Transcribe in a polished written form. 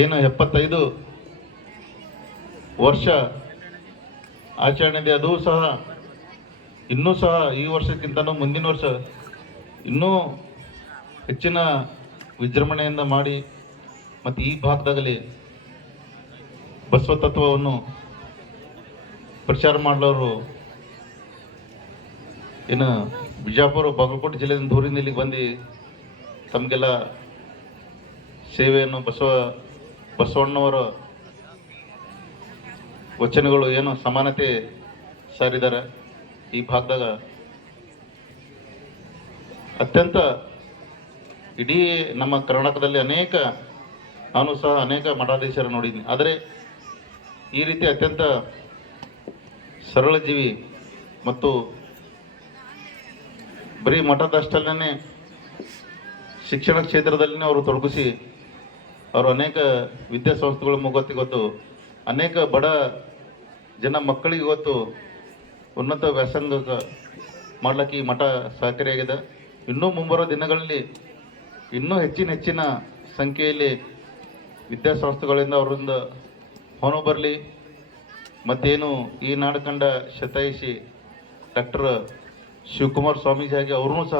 ಏನು 75 ವರ್ಷ ಆಚರಣೆ ಇದೆ, ಅದು ಸಹ ಇನ್ನೂ ಸಹ ಈ ವರ್ಷಕ್ಕಿಂತನೂ ಮುಂದಿನ ವರ್ಷ ಇನ್ನೂ ಹೆಚ್ಚಿನ ವಿಜೃಂಭಣೆಯಿಂದ ಮಾಡಿ ಮತ್ತು ಈ ಭಾಗದಾಗಲಿ ಬಸವ ತತ್ವವನ್ನು ಪ್ರಚಾರ ಮಾಡಲವರು ಏನು ಬಿಜಾಪುರ ಬಾಗಲಕೋಟೆ ಜಿಲ್ಲೆಯಿಂದ ದೂರಿಂದ ಇಲ್ಲಿಗೆ ಬಂದು ತಮಗೆಲ್ಲ ಸೇವೆಯನ್ನು ಬಸವಣ್ಣವರ ವಚನಗಳು ಏನು ಸಮಾನತೆ ಸಾರಿದ್ದಾರೆ. ಈ ಭಾಗದಾಗ ಅತ್ಯಂತ ಇಡೀ ನಮ್ಮ ಕರ್ನಾಟಕದಲ್ಲಿ ನಾನು ಸಹ ಅನೇಕ ಮಠಾಧೀಶರು ನೋಡಿದ್ದೀನಿ. ಆದರೆ ಈ ರೀತಿ ಅತ್ಯಂತ ಸರಳ ಜೀವಿ ಮತ್ತು ಬರೀ ಮಠದಷ್ಟಲ್ಲೇ ಶಿಕ್ಷಣ ಕ್ಷೇತ್ರದಲ್ಲಿನೇ ಅವರು ತೊಡಗಿಸಿ ಅವರು ಅನೇಕ ವಿದ್ಯಾಸಂಸ್ಥೆಗಳ ಮುಖತ್ತು ಅನೇಕ ಬಡ ಜನ ಮಕ್ಕಳಿಗೆ ಇವತ್ತು ಉನ್ನತ ವ್ಯಾಸಂಗ ಮಾಡ್ಲಿಕ್ಕೆ ಈ ಮಠ ಸಹಕಾರಿಯಾಗಿದೆ. ಇನ್ನೂ ಮುಂಬರುವ ದಿನಗಳಲ್ಲಿ ಇನ್ನೂ ಹೆಚ್ಚಿನ ಸಂಖ್ಯೆಯಲ್ಲಿ ವಿದ್ಯಾಸಂಸ್ಥೆಗಳಿಂದ ಅವರಿಂದ ಹೊರ ಬರಲಿ. ಮತ್ತೇನು ಈ ನಾಡು ಕಂಡ ಶತಾಯಿಷಿ ಡಾಕ್ಟರ್ ಶಿವಕುಮಾರ ಸ್ವಾಮೀಜಿ ಆಗಿ ಅವ್ರೂ ಸಹ